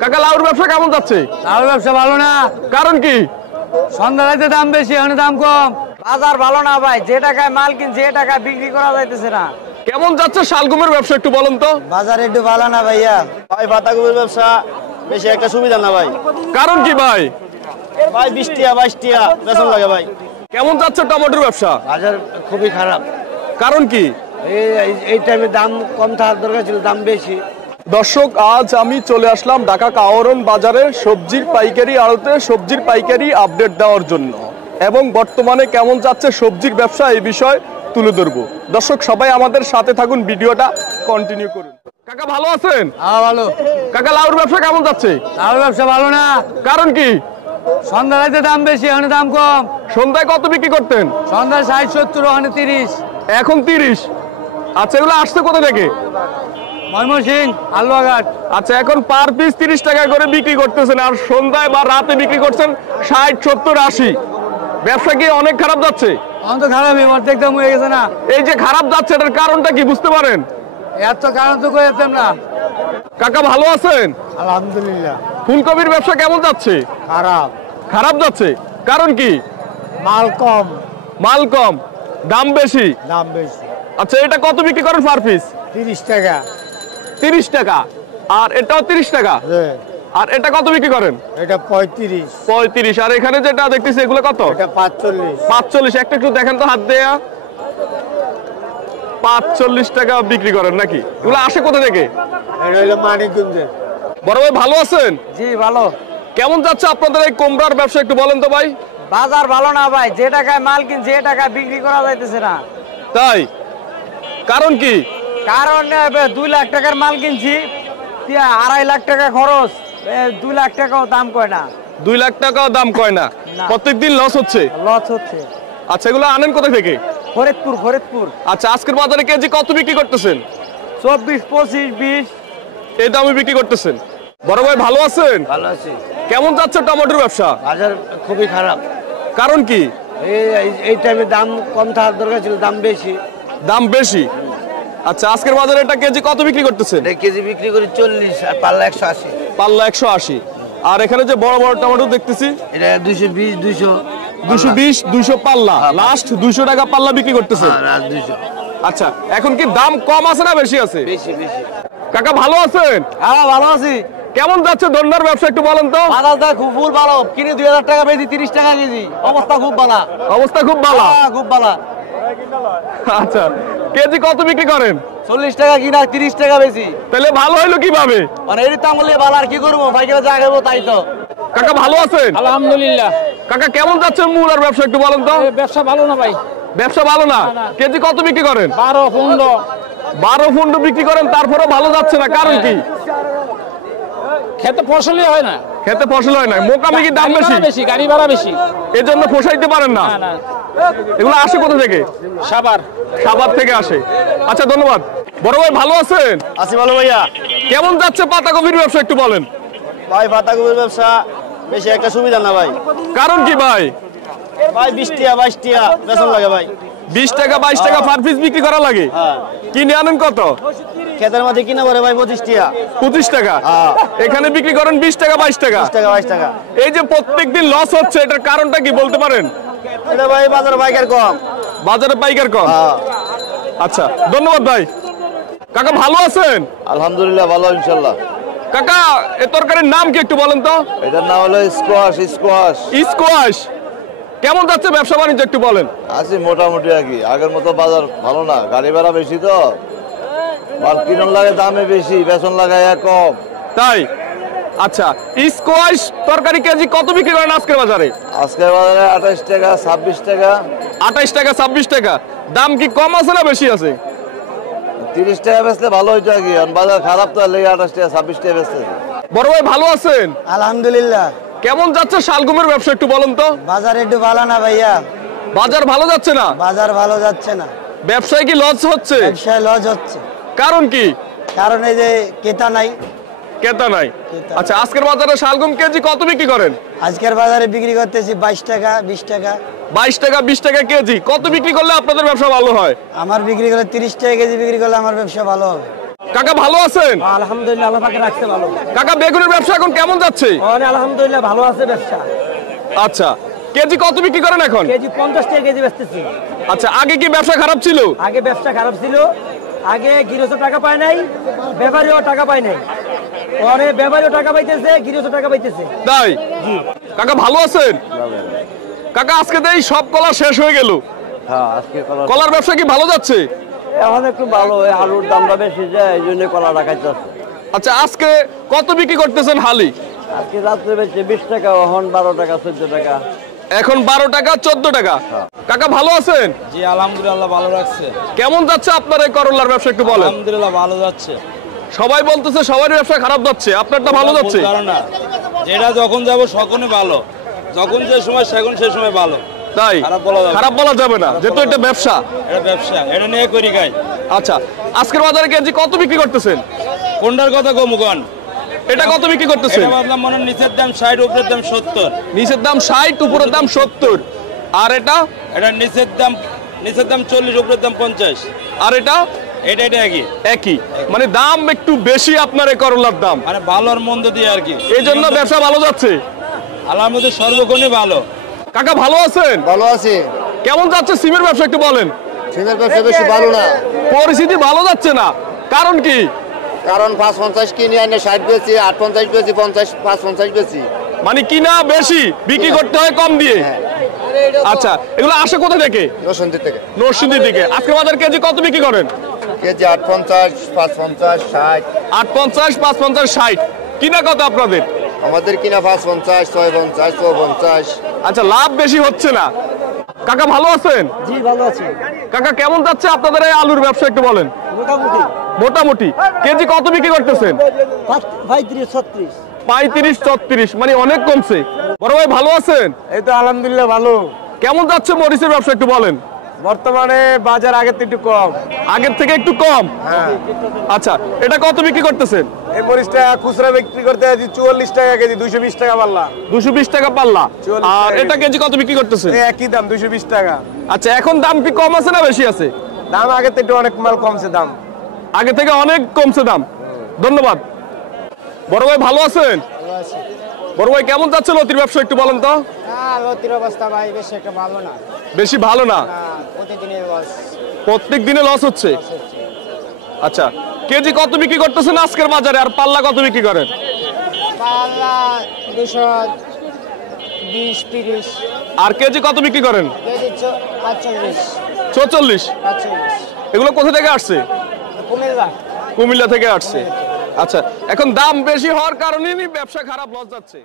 কাকা লাউর ব্যবসা কেমন যাচ্ছে? লাউর ব্যবসা ভালো না। কারণ কি? সন্ধ্যা রাতে দাম বেশি, এখন দাম কম। বাজার ভালো না ভাই, যে টাকায় মাল কিন যে টাকা বিক্রি করা যাইতেছে না। কেমন যাচ্ছে শালগমের ব্যবসা একটু বলেন তো? বাজার একটু ভালো না ভাইয়া। ভাই পাতাকপির ব্যবসা বেশি একটা সুবিধা না ভাই। কারণ কি ভাই? ভাই 20 টাকা 22 টাকা বেতন লাগে ভাই। কেমন যাচ্ছে টমেটোর ব্যবসা? বাজার খুবই খারাপ। কারণ কি? এই টাইমে দাম কম থাকার দরকার ছিল, দাম বেশি। দর্শক, আজ আমি চলে আসলাম ঢাকা কাওয়ারন বাজারে সবজির পাইকারি আড়তে সবজির পাইকারি আপডেট দেওয়ার জন্য এবং বর্তমানে কেমন যাচ্ছে সবজির ব্যবসা এই বিষয় তুলে ধরবো। দর্শক সবাই আমাদের সাথে থাকুন, ভিডিওটা কন্টিনিউ করুন। কাকা ভালো আছেন? হ্যাঁ ভালো। কাকা লাউর ব্যবসা কেমন যাচ্ছে? লাউর ব্যবসা ভালো না। কারণ কি? সন্ধ্যা রাতে দাম বেশি, এখন দাম কম। সন্ধ্যায় কত বিক্রি করতেন? সন্ধ্যায় 60-70, ওখানে 30। এখন 30। আচ্ছা, এগুলো আসছে কোথা থেকে? ময়মনসিংহ, হালুয়াঘাট। আচ্ছা, এখন পার পিস 30 টাকা করে বিক্রি করতেছেন আর সন্ধ্যায় বা রাতে বিক্রি করছেন 60, 70, 80। ব্যবসা কি অনেক খারাপ যাচ্ছে? এখন তো খারাপই, অর্ধেক দাম হয়ে গেছে না। এই যে খারাপ যাচ্ছে এটার কারণটা কি বুঝতে পারেন? এত কারণ তো কই যেতাম না। কাকা ভালো আছেন? আলহামদুলিল্লাহ। ফুলকপির ব্যবসা কেমন যাচ্ছে? খারাপ। খারাপ যাচ্ছে। কারণ কি? মাল কম। মাল কম, দাম বেশি। দাম বেশি। আচ্ছা, এটা কত বিক্রি করেন পার পিস? 30 টাকা। 30 টাকা। আর এটাও 30 টাকা। আর এটা কত বিক্রি করেন? এটা 35। 35। আর এখানে যেটা দেখতেছি এগুলো কত? এটা 45। 45। একটা একটু দেখেন তো হাত দেয়া। 45 টাকা বিক্রি করেন নাকি? এগুলো আসে কোথা থেকে? এটা হলো মানিকগঞ্জের। বড় ভাই ভালো আছেন? জি ভালো। কেমন যাচ্ছে আপনাদের এই কুমড়ার ব্যবসা একটু বলেন তো ভাই? বাজার ভালো না ভাই, যে টাকায় মাল কিন যে টাকা বিক্রি করা যাইতেছে না। তাই? কারণ কি? কারণ 2 লাখ টাকার মাল কিনছি, 2.5 লাখ টাকা খরচ, 2 লাখ টাকাও দাম কয় না। 2 লাখ টাকাও দাম কয় না। প্রত্যেকদিন লস হচ্ছে। লস হচ্ছে। আচ্ছা, এগুলো আনেন কোথা থেকে? ফরিদপুর। আচ্ছা, আজকের বাজারে কেজি কত বিক্রি করতেছেন? 24, 25, 20 এই দামে বিক্রি করতেছেন। বড় ভাই ভালো আছেন? ভালো আছি। কেমন যাচ্ছে টমেটোর ব্যবসা? বাজার খুবই খারাপ। কারণ কি? এই টাইমে দাম কম থাকার দরকার ছিল, দাম বেশি। দাম বেশি। আচ্ছা, আজকের বাজারে এটা কেজি কত বিক্রি করতেছেন? কেজি বিক্রি করি 40 আর পাল্লা 180। পাল্লা 180। আর এখানে যে বড় বড় টমেটো দেখতেছি এটা 220, 200। 220, 200 পাল্লা। লাস্ট 200 টাকা পাল্লা বিক্রি করতেছেন। 200। আচ্ছা, এখন কি দাম কম আছে না বেশি আছে? বেশি। কাকা ভালো আছেন? হ্যাঁ ভালো আছি। কেমন যাচ্ছে দোলনার ব্যবসা একটু বলেন তো? বাজারটা খুব ভালো, কিনে 2000 টাকা বেশি, 30 টাকা কেজি। অবস্থা খুব ভালো। অবস্থা খুব ভালো। খুব ভালো। আচ্ছা, কেজি কত বিক্রি করেন? 40 টাকা কিনা, 30 টাকা বেশি। তাহলে ভালো হইলো কিভাবে? মানে এর দাম বললে ভালো, আর কি করবো, পাইকারে যা খাবো তাই তো। কাকা ভালো আছেন? আলহামদুলিল্লাহ। কাকা কেমন যাচ্ছে মূলার ব্যবসা একটু বলেন তো? ব্যবসা ভালো না ভাই। ব্যবসা ভালো না। কেজি কত বিক্রি করেন? 12, 15। 12 পনেরো বিক্রি করেন, তারপরে ভালো যাচ্ছে না। কারণ কি? খেতে ফসলই হয় না। খেতে ফসল হয় না। মোকামি কি দাম বেশি? গাড়ি ভাড়া বেশি। এর জন্য পোষাইতে পারেন না। না। এগুলো আসে কোথা থেকে? সাভার থেকে আসে। আচ্ছা, ধন্যবাদ। বড় ভাই ভালো আছেন? আছি ভালো ভাইয়া। কেমন যাচ্ছে পাতাকপির ব্যবসা একটু বলেন? ভাই পাতাকপির ব্যবসা বেশি একটা সুবিধা না ভাই। কারণ কি ভাই? ভাই 20 টাকা 22 টাকা বেতন লাগে ভাই। 20 টাকা 22 টাকা পার পিস বিক্রি করা লাগে। হ্যাঁ। কিনে আনেন কত? ক্ষেতের মধ্যে কিনা পড়ে ভাই 25 টাকা। 25 টাকা। হ্যাঁ। এখানে বিক্রি করেন 20 টাকা 22 টাকা। 20 টাকা 22 টাকা। এই যে প্রত্যেকদিন লস হচ্ছে, এটার কারণটা কি বলতে পারেন? এটা ভাই বাজার পাইকার কম। বাজারে পাইকার কম। হ্যাঁ। আচ্ছা, ধন্যবাদ ভাই। কাকা ভালো আছেন? আলহামদুলিল্লাহ ভালো, ইনশাল্লাহ। কাকা এ তরকারির নাম কি একটু বলেন তো? এটার নাম হলো স্কোয়াশ। স্কোয়াশ। কেমন যাচ্ছে ব্যবসা বাণিজ্য একটু বলেন? আছে মোটামুটি আর কি, আগের মতো বাজার ভালো না, গাড়ি ভাড়া বেশি তো, মাল কিনন লাগে দামে বেশি, বেতন লাগায় কম। তাই? আচ্ছা, স্কোয়াশ তরকারি কেজি কত বিক্রি করেন আজকের বাজারে? আজকের বাজারে 28 টাকা 26 টাকা। 28 টাকা 26 টাকা। দাম কি কম আছে না বেশি আছে? 30 টাকা বেচলে ভালো হইতো আর কি, বাজার খারাপ তো, লেগে 28 টাকা 26 টাকা বেচতে। বড় ভাই ভালো আছেন? আলহামদুলিল্লাহ। কেমন যাচ্ছে শালগমের ব্যবসা একটু বলেন তো? বাজার একটু ভালো না ভাইয়া। বাজার ভালো যাচ্ছে না। বাজার ভালো যাচ্ছে না। ব্যবসায় কি লস হচ্ছে? ব্যবসায় লস হচ্ছে। কারণ কি? কারণ এই যে ক্রেতা নাই। ক্রেতা নাই। আচ্ছা, আজকের বাজারে শালগম কেজি কত বিক্রি করেন? আজকের বাজারে বিক্রি করতেছি 22 টাকা 20 টাকা। 22 টাকা 20 টাকা কেজি। কত বিক্রি করলে আপনাদের ব্যবসা ভালো হয়? আমার বিক্রি করলে 30 টাকা কেজি বিক্রি করলে আমার ব্যবসা ভালো হবে। কাকা ভালো আছেন? আলহামদুলিল্লাহ, আল্লাহ পাকে রাখছে ভালো। কাকা বেগুনের ব্যবসা এখন কেমন যাচ্ছে? আলহামদুলিল্লাহ ভালো আছে ব্যবসা। আচ্ছা, কেজি কত বিক্রি করেন এখন? কেজি 50 টাকা কেজি বেচতেছি। আচ্ছা, আগে কি ব্যবসা খারাপ ছিল? আগে ব্যবসা খারাপ ছিল, আগে গৃহস্থ টাকা পায় নাই, ব্যাপারীও টাকা পায় নাই। পরে ব্যাপারীও টাকা পাইতেছে, গৃহস্থ টাকা পাইতেছে। তাই? কাকা ভালো আছেন? কাকা আজকে তো এই সব কলা শেষ হয়ে গেল। হ্যাঁ, আজকে কলা কলার ব্যবসা কি ভালো যাচ্ছে? এখন একটু ভালো, আলুর দামটা বেশি যায়, এই জন্য কলা রাখাইতে আছে। আচ্ছা, আজকে কত বিক্রি করতেছেন হালি? আজকে রাত্রে বেচে 20 টাকা, এখন 12 টাকা 14 টাকা। এখন 12 টাকা 14 টাকা। কাকা ভালো আছেন? জি আলহামদুলিল্লাহ ভালো লাগছে। কেমন যাচ্ছে আপনার এই করলার ব্যবসা একটু বলেন। আলহামদুলিল্লাহ ভালো যাচ্ছে। সবাই বলতেছে সবার ব্যবসা খারাপ যাচ্ছে, আপনারটা ভালো যাচ্ছে। না, যেটা যখন যাব সকলে ভালো, যখন যে সময় সেখন সে সময় ভালো। তাই খারাপ বলা যাবে না, যেহেতু এটা ব্যবসা। এটা ব্যবসা, এটা নিয়ে করি খাই। আচ্ছা, আজকের বাজারে কেজি কত বিক্রি করতেছেন? কোনটার কথা কমুকন? এটা কত বিক্রি করতেছেন? এটা ভাবলাম মনে হয় নিচের দাম 60, উপরের দাম 70। নিচের দাম 60, উপরের দাম 70। আর এটা? এটা নিচের দাম 40, উপরের দাম 50। আর এটা? এটা একই একই, মানে দাম একটু বেশি আপনার এই করলার দাম। মানে ভালো আর মন্দ দিয়ে আর কি, এই জন্য ব্যবসা ভালো যাচ্ছে। আল্লাহর মধ্যে সর্বক্ষণই ভালো। কাকা ভালো আছেন? ভালো আছে। কেমন যাচ্ছে সিমের ব্যবসা একটু বলেন। সিমের ব্যবসা বেশি ভালো না। পরিস্থিতি ভালো যাচ্ছে না, কারণ কি? কারণ 5.50 কিনে আনে 60 বেচি, 8.50 বেচি, 5.50 বেচি। মানে কিনা বেশি, বিক্রি করতে হয় কম দিয়ে। আচ্ছা, এগুলো আসে কোথা থেকে? নরসিংদী থেকে। নরসিংদী থেকে। আজকে বাজার কেজি কত বিক্রি করেন? কেজি 8.50, 5.50, 60। 8.50, 5.50, 60। কিনা কত আপনাদের? আমাদের কিনা 5.50, 6.50, 4.50। আচ্ছা, লাভ বেশি হচ্ছে না। কাকা ভালো আছেন? জি ভালো আছি। কাকা কেমন যাচ্ছে আপনাদের এই আলুর ব্যবসা একটু বলেন। মোটামুটি মোটামুটি কেজি কত বিক্রি করতেছেন? 35 36। 35 34, মানে অনেক কমছে। বড় ভাই ভালো আছেন? এই তো আলহামদুলিল্লাহ ভালো। কেমন যাচ্ছে মরিচের ব্যবসা একটু বলেন। বর্তমানে বাজার আগের থেকে একটু কম। আগের থেকে একটু কম? হ্যাঁ। আচ্ছা, এটা কত বিক্রি করতেছেন? এই মরিচটা খুচরা বিক্রি করতে আছি 44 টাকা কেজি, 220 টাকা পাল্লা। 220 টাকা পাল্লা। 44 আর টাকা এটা কেজি কত বিক্রি করতেছেন? এই একই দাম 220 টাকা। আচ্ছা, এখন দাম কি কম আছে না বেশি আছে? দাম আগের থেকে একটু অনেক মাল কমছে দাম। আগে থেকে অনেক কমছে দাম। ধন্যবাদ। বড় ভাই ভালো আছেন? বড় ভাই কেমন যাচ্ছে লতির ব্যবসা একটু বলেন তো। লতির অবস্থা ভাই বেশি একটা ভালো না। বেশি ভালো না? প্রতিদিনের লস। প্রত্যেক দিনে লস হচ্ছে। আচ্ছা, কেজি কত বিক্রি করতেছেন আজকের বাজারে, আর পাল্লা কত বিক্রি করেন? পাল্লা 220 30। আর কেজি কত বিক্রি করেন? কেজি 45 44। 45। এগুলো কোথা থেকে আসছে? কুমিল্লা। কুমিল্লা থেকে আসছে। আচ্ছা, এখন দাম বেশি হওয়ার কারণেই ব্যবসা খারাপ লস যাচ্ছে।